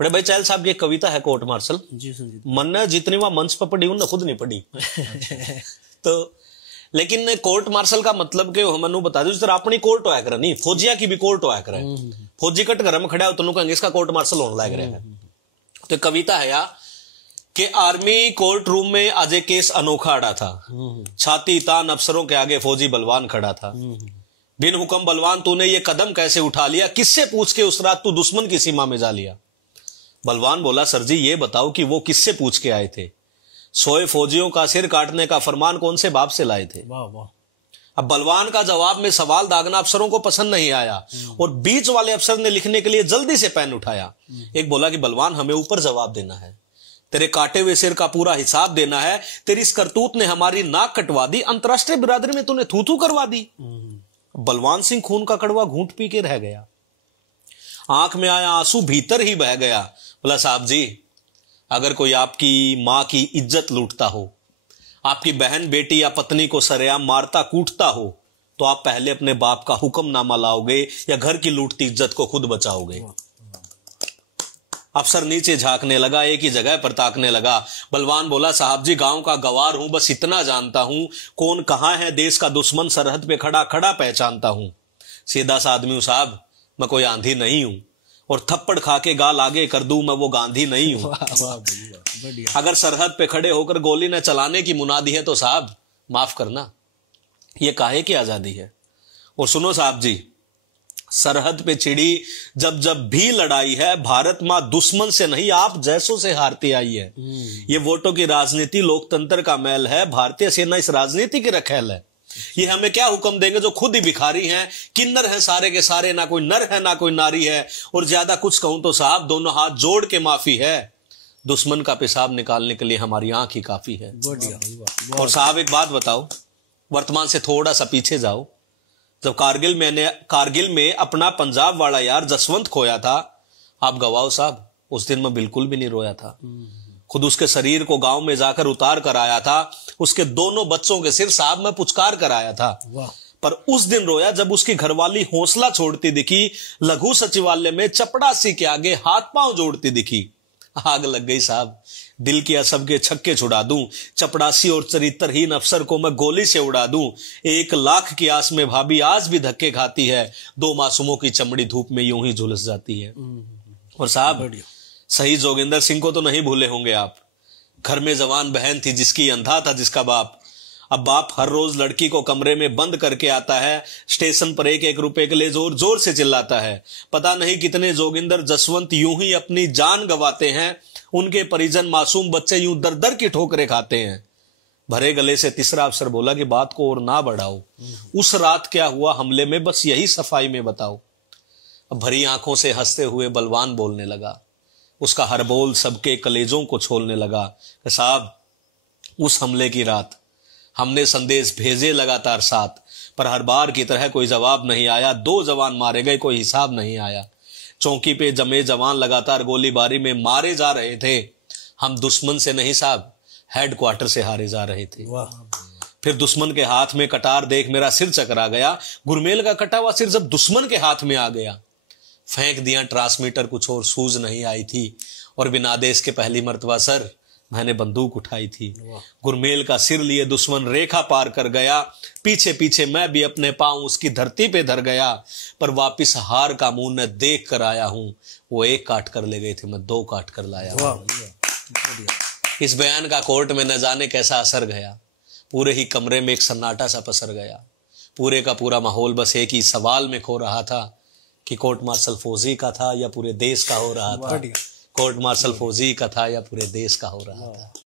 बड़े भाई चहल साहब की एक कविता है कोर्ट मार्शल जी संजीत। मन ने जितनी वहां मंच पर पढ़ी उनने खुद नहीं पढ़ी तो लेकिन कोर्ट मार्शल का मतलब के हमनु बता दो जिस तरह अपनी कोर्ट होया करे नहीं फौजिया की भी कोर्ट होया करे। फौजी कट घर में खड़ा हो तो इसका कोर्ट मार्शल होने लग रहा है। तो कविता है या कि आर्मी कोर्ट रूम में आज एक केस अनोखा अड़ा था। छाती तान अफसरों के आगे फौजी बलवान खड़ा था। बिन हुक्म बलवान तूने ये कदम कैसे उठा लिया, किससे पूछ के उस रात तू दुश्मन की सीमा में जा लिया। बलवान बोला सर जी ये बताओ कि वो किससे पूछ के आए थे, सोए फौजियों का सिर काटने का फरमान कौन से बाप से लाए थे। वाह वाह। अब बलवान का जवाब में सवाल दागना अफसरों को पसंद नहीं आया और बीच वाले अफसर ने लिखने के लिए जल्दी से पेन उठाया। एक बोला कि बलवान हमें ऊपर जवाब देना है, तेरे काटे हुए सिर का पूरा हिसाब देना है, तेरी इस करतूत ने हमारी नाक कटवा दी, अंतरराष्ट्रीय बिरादरी में तूने थू थू करवा दी। बलवान सिंह खून का कड़वा घूंट पी के रह गया, आंख में आया आंसू भीतर ही बह गया। बोला साहब जी अगर कोई आपकी मां की इज्जत लूटता हो, आपकी बहन बेटी या पत्नी को सरेआम मारता कूटता हो, तो आप पहले अपने बाप का हुक्मनामा लाओगे या घर की लूटती इज्जत को खुद बचाओगे। अफसर नीचे झांकने लगा, एक ही जगह पर ताकने लगा। बलवान बोला साहब जी गांव का गवार हूं, बस इतना जानता हूं कौन कहां है, देश का दुश्मन सरहद पे खड़ा खड़ा पहचानता हूं। सीधा सा आदमी हूं साहब, मैं कोई आंधी नहीं हूं, और थप्पड़ खा के गाल आगे कर दूं मैं वो गांधी नहीं हूं। अगर सरहद पे खड़े होकर गोली न चलाने की मुनादी है तो साहब माफ करना, ये काहे की आजादी है। और सुनो साहब जी, सरहद पे छिड़ी जब जब भी लड़ाई है, भारत मां दुश्मन से नहीं आप जैसों से हारती आई है। ये वोटों की राजनीति लोकतंत्र का मैल है, भारतीय सेना इस राजनीति की रखेल है। ये हमें क्या हुक्म देंगे जो खुद ही भिखारी हैं, किन्नर हैं सारे के सारे, ना कोई नर है ना कोई नारी है। और ज्यादा कुछ कहूं तो साहब दोनों हाथ जोड़ के माफी है, दुश्मन का पेशाब निकालने के लिए हमारी आंख ही काफी है। और साहब एक बात बताओ, वर्तमान से थोड़ा सा पीछे जाओ, जब कारगिल में अपना पंजाब वाला यार जसवंत खोया था, आप गवाओ साहब उस दिन मैं बिल्कुल भी नहीं रोया था। खुद उसके शरीर को गांव में जाकर उतार कर आया था, उसके दोनों बच्चों के सिर साहब मैं पुचकार कर आया था। पर उस दिन रोया जब उसकी घरवाली हौसला छोड़ती दिखी, लघु सचिवालय में चपड़ासी के आगे हाथ पांव जोड़ती दिखी। आग लग गई साहब, दिल किया सबके छक्के छुड़ा दूं, चपड़ासी और चरित्रहीन अफसर को मैं गोली से उड़ा दूं। 1 लाख की आस में भाभी आज भी धक्के खाती है, 2 मासूमों की चमड़ी धूप में यूं ही झुलस जाती है। और साहब सही जोगिंदर सिंह को तो नहीं भूले होंगे आप, घर में जवान बहन थी जिसकी अंधा था जिसका बाप। अब बाप हर रोज लड़की को कमरे में बंद करके आता है, स्टेशन पर 1-1 रुपए के लिए जोर जोर से चिल्लाता है। पता नहीं कितने जोगिंदर जसवंत यूं ही अपनी जान गंवाते हैं, उनके परिजन मासूम बच्चे यूं दर दर की ठोकरें खाते हैं। भरे गले से तीसरा अफसर बोला कि बात को और ना बढ़ाओ, उस रात क्या हुआ हमले में बस यही सफाई में बताओ। अब भरी आंखों से हंसते हुए बलवान बोलने लगा, उसका हर बोल सबके कलेजों को छोलने लगा। साहब उस हमले की रात हमने संदेश भेजे लगातार 7, पर हर बार की तरह कोई जवाब नहीं आया। 2 जवान मारे गए, कोई हिसाब नहीं आया। चौकी पे जमे जवान लगातार गोलीबारी में मारे जा रहे थे। हम दुश्मन से नहीं साहब, हेडक्वार्टर से हारे जा रहे थे। फिर दुश्मन के हाथ में कटार देख मेरा सिर चकरा गया। गुरमेल का कटा हुआ सिर जब दुश्मन के हाथ में आ गया, फेंक दिया ट्रांसमीटर, कुछ और सूझ नहीं आई थी। और बिना आदेश के पहली मर्तबा सर मैंने बंदूक उठाई थी। गुरमेल का सिर लिए दुश्मन रेखा पार कर गया, पीछे पीछे मैं भी अपने पांव उसकी धरती पे धर गया। पर वापिस हार का मुंह न देख कर आया हूं, वो 1 काट कर ले गए थे, मैं 2 काट कर लाया हूं। इस बयान का कोर्ट में न जाने कैसा असर गया, पूरे ही कमरे में एक सन्नाटा सा पसर गया। पूरे का पूरा माहौल बस एक ही सवाल में खो रहा था कि कोर्ट मार्शल फौजी का था या पूरे देश का हो रहा था। कोर्ट मार्शल फौजी का था या पूरे देश का हो रहा था।